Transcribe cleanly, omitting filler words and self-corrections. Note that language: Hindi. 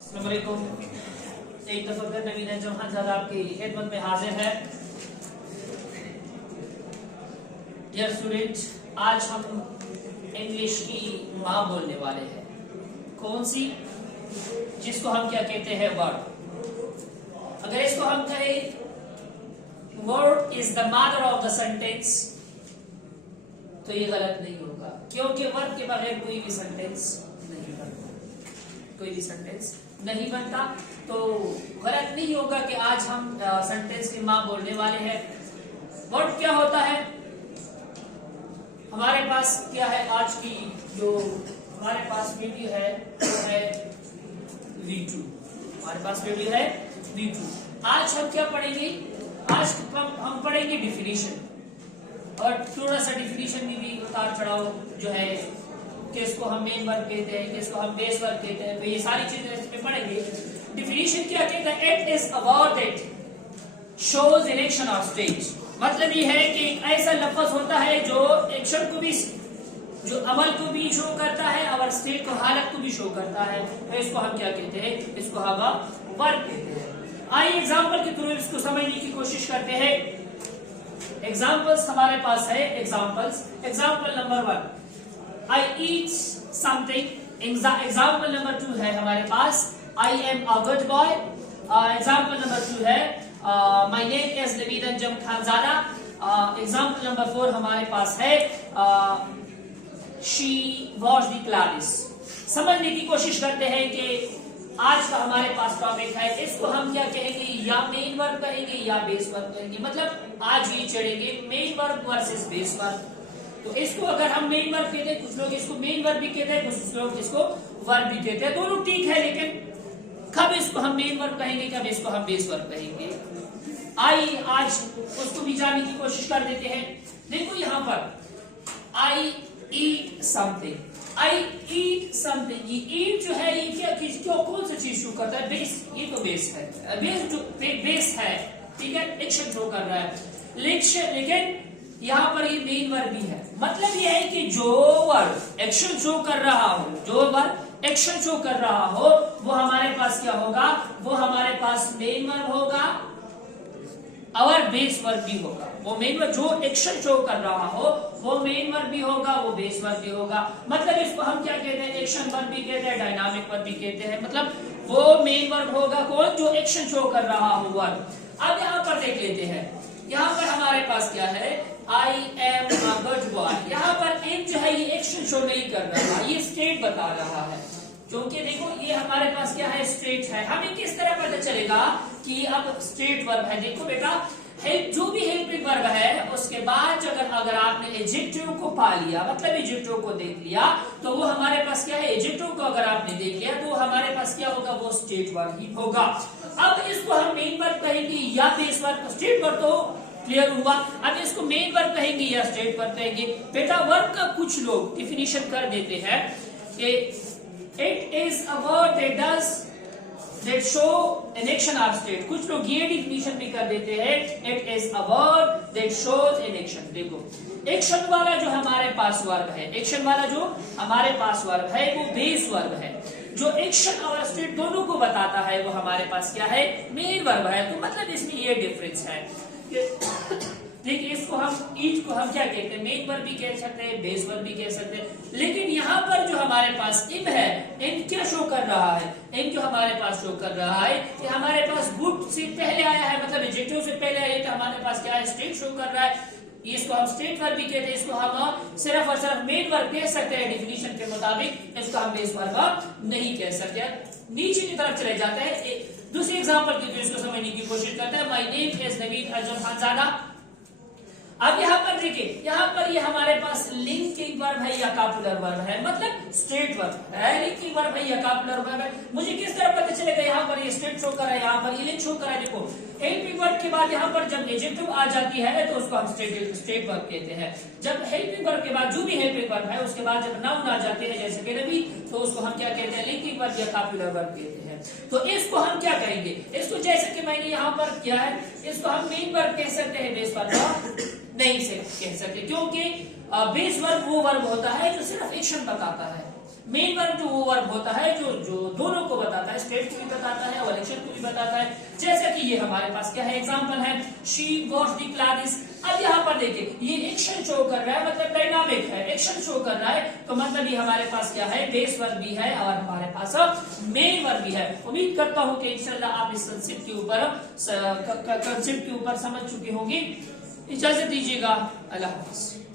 अस्सलामुअलैकुम। एक दफा फिर नवीन है जहां ज़्यादा आपकी खिदमत में हाजिर है। डियर स्टूडेंट, आज हम इंग्लिश की माँ बोलने वाले हैं। कौन सी? जिसको हम क्या कहते हैं, वर्ड। अगर इसको हम कहें word is the mother of the sentence, तो ये गलत नहीं होगा, क्योंकि वर्ड के बगैर कोई भी सेंटेंस नहीं बनता, कोई भी सेंटेंस नहीं बनता। तो गलत नहीं होगा कि आज हम सेंटेंस की माँ बोलने वाले हैं। वर्ड क्या होता है? हमारे पास क्या है, आज की जो हमारे पास वीडियो है वो है V2। हमारे पास वीडियो है V2। आज हम क्या पढ़ेंगे? आज हम पढ़ेंगे डिफिनीशन, और थोड़ा सा डिफिनीशन में भी उतार चढ़ाव जो है, किसको हम मेन वर्ब कहते हैं, किसको हम बेस वर्ब कहते हैं, तो ये सारी चीजें इसमें पढ़ेंगे। डिफिनीशन क्या कहता है? It is a word that shows an action of state. मतलब ये है कि एक ऐसा लफ्ज होता है जो एक्शन को भी, जो अमल को भी शो करता है और स्टेट को, हालत को भी शो करता है। तो इसको हम क्या कहते हैं? इसको हम वर्ब कहते हैं। आइए एग्जाम्पल के थ्रू इसको समझने की कोशिश करते हैं। एग्जाम्पल्स हमारे पास है। Example number 1, I eat something। Example number 2 है हमारे पास I am a good boy। Example number 2 है my name is Naveed Anjum Khanzada. Example number 4 हमारे पास है she washed the clothes। समझने की कोशिश करते हैं कि आज का हमारे पास टॉपिक है, इसको हम क्या कहेंगे? या मेन वर्ब कहेंगे या बेस वर्ब कहेंगे। मतलब आज ये चढ़ेंगे main verb versus base verb. तो इसको अगर हम मेन वर्ब कहते हैं, कुछ लोग इसको मेन वर्ब भी कहते हैं, कुछ लोग इसको वर्ब भी कहते हैं। दोनों ठीक है, लेकिन कब इसको हम मेन वर्ब कहेंगे, कब इसको हम बेस वर्ब कहेंगे, आइए आज उसको भी जानने की कोशिश कर देते हैं। देखो यहाँ पर आई ईट समथिंग। आई ईट समथिंग, ये ईट जो है ये क्या चीज, क्यों, कौन सी चीज शो करता है? बेस। ये तो बेस है, बेस है, ठीक है, एक्शन शो कर रहा है। लेकिन यहाँ पर ये मेन वर्ब भी है। मतलब ये है कि जो वर्ब एक्शन शो कर रहा हो, जो वर्ब एक्शन शो कर रहा हो, वो हमारे पास क्या होगा? वो हमारे पास मेन वर्ब होगा और बेस वर्ब भी होगा। वो मेन वर्ब जो एक्शन शो कर रहा हो वो मेन वर्ब भी होगा, वो बेस वर्ब भी होगा। मतलब इसको हम क्या कहते हैं? एक्शन वर्ब भी कहते हैं, डायनामिक वर्ब भी कहते हैं। मतलब वो मेन वर्ब होगा कौन? जो एक्शन शो कर रहा हो वर्ब। अब यहाँ पर देख लेते हैं, यहाँ पर हमारे पास क्या है? I am a good boy। यहाँ पर एम जो है ये एक्शन शो नहीं कर रहा, ये स्टेट बता रहा है। क्योंकि देखो ये हमारे पास क्या है? स्टेट है। हमें किस तरह पता चलेगा कि अब स्टेट वर्ब है? देखो बेटा, हेल्प, जो भी हेल्पिंग वर्ब है उसके बाद अगर आपने एडजेक्टिव को पा लिया, मतलब एडजेक्टिव को देख लिया, तो वो हमारे पास क्या है? एडजेक्टिव को अगर आपने देख लिया तो हमारे पास क्या होगा? वो स्टेट वर्ब ही होगा। अब इसको हम मेन वर्ब कहेंगे या बेस वर्ब? स्टेट वर्ब तो क्लियर हुआ। अब इसको मेन वर्ब कहेंगे या स्टेट वर्ब कहेंगे? बेटा वर्ब का कुछ लोग डिफिनीशन कर देते हैं कि it is a word that does, that show an action of state. कुछ लोग ये डिफिनीशन भी कर देते हैं, it is a word that shows an action. देखो एक्शन वाला जो हमारे पास वर्ब है, एक्शन वाला जो हमारे पास वर्ब है वो बेस वर्ब है। जो एक्शन और स्टेट दोनों को बताता है वो हमारे पास क्या है? मेन वर्ब है। तो मतलब इसमें ये डिफरेंस है। देखिए इसको हम ईट को हम क्या कहते हैं? मेन वर्ब भी कह सकते हैं, बेस वर्ब भी कह सकते हैं। लेकिन यहाँ पर जो हमारे पास इम है, इम क्या शो कर रहा है? इम जो हमारे पास शो कर रहा है कि हमारे पास गुड से पहले आया है, मतलब एडजेक्टिव से पहले आया है, तो हमारे पास क्या है? स्टेट शो कर रहा है। इसको हम स्टेट वर्ब भी कहते हैं। इसको हम सिर्फ और सिर्फ मेन वर्ब कह सकते हैं डिफिनीशन के मुताबिक, इसको हम बेस वर्ब नहीं कह सकते। नीचे की तरफ चले जाते हैं, दूसरी एग्जांपल की इसको समझने की कोशिश करते हैं। My name is Naveed Anjum Khanzada. अब यहाँ पर देखिए, यहाँ पर ये हमारे पास लिंकिंग वर्ब है या कॉपुलर वर्ब है, मतलब स्टेट वर्ब है। लिंकिंग वर्ब है या कॉपुलर वर्ब है, मुझे किस तरह पता चलेगा? यहाँ पर ये स्टेट शो कर रहा है, यहाँ पर ये लिंक शो कर रहा है। देखो हेल्पिंग वर्ब के बाद यहाँ पर जब एडजेक्टिव आ जाती है तो उसको हम स्टेट वर्ब कहते हैं। जब हेल्पिंग वर्ब के बाद, जो भी हेल्पिंग वर्ब है उसके बाद जब नाउन आ जाते हैं, जैसे कि नबी, तो उसको हम क्या कहते हैं? लिंकिंग वर्ब या कॉपुलर वर्ब कहते हैं। तो इसको हम क्या कहेंगे? इसको जैसे कि मैंने यहाँ पर किया है, इसको हम मेन वर्ब कह सकते हैं, बेस वर्ब नहीं से कह सकते, क्योंकि बेस वर्ब वो वर्ब होता है जो सिर्फ एक्शन बताता है। मेन वर्ब जो वो वर्ब होता है जो दोनों को बताता है, स्टेट को भी बताता है और एक्शन को भी बताता है। जैसे कि ये हमारे पास क्या है, एग्जांपल है, शी वॉश द क्लॉथ्स। अब यहाँ पर देखिए ये एक्शन शो कर रहा है, मतलब डायनामिक है, एक्शन शो कर रहा है, तो मतलब ये हमारे पास क्या है, बेस वर्ब भी है और हमारे पास मेन वर्ब भी है। उम्मीद करता हूँ कि इंशाल्लाह आप इस कंसेप्ट के ऊपर समझ चुके होंगे। इजाजत दीजिएगा, अल्लाह हाफ़िज़।